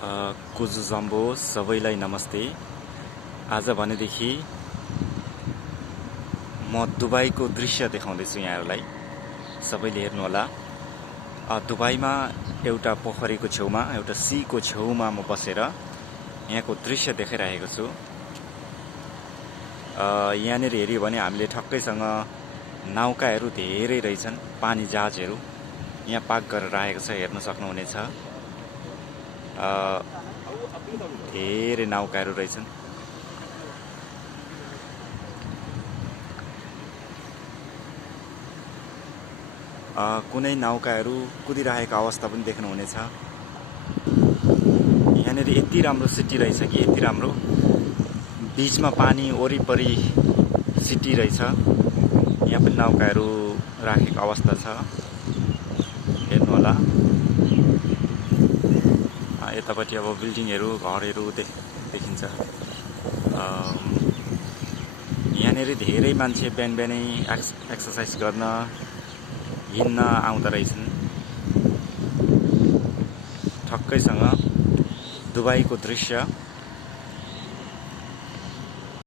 कुजु jumbo सबैलाई नमस्ते। आज भनेदेखि म दुबईको दृश्य देखाउँदैछु यहाँहरूलाई, सबैले हेर्नुहोला। दुबईमा एउटा पोखरीको छेउमा, एउटा सीको छेउमा म बसेर यहाँको दृश्य देखाइरहेको छु। यहाँनिर हेऱ्यो भने हामीले ठक्कैसँग नौकाहरू धेरै रहेछन्, पानी जहाजहरू यहाँ पार्क गरेर राखेको छ, हेर्न सक्नुहुनेछ। धेरै नौकाहरू रहेछन्। कुनै नौकाहरू कुदिरहेको अवस्था पनि देख्नुहुनेछ। यहाँनिर यति राम्रो सिटी रहेछ कि यति राम्रो, बीचमा पानी वरिपरि सिटी रहेछ। यहाँ पनि नौकाहरू राखेको अवस्था छ, हेर्नुहोला। यतापट्टि अब बिल्डिङहरू, घरहरू देखिन्छ। यहाँनिर धेरै मान्छे बिहान बिहानै एक्सर्साइज गर्न, हिँड्न आउँदा रहेछन्। ठक्कैसँग दुबईको दृश्य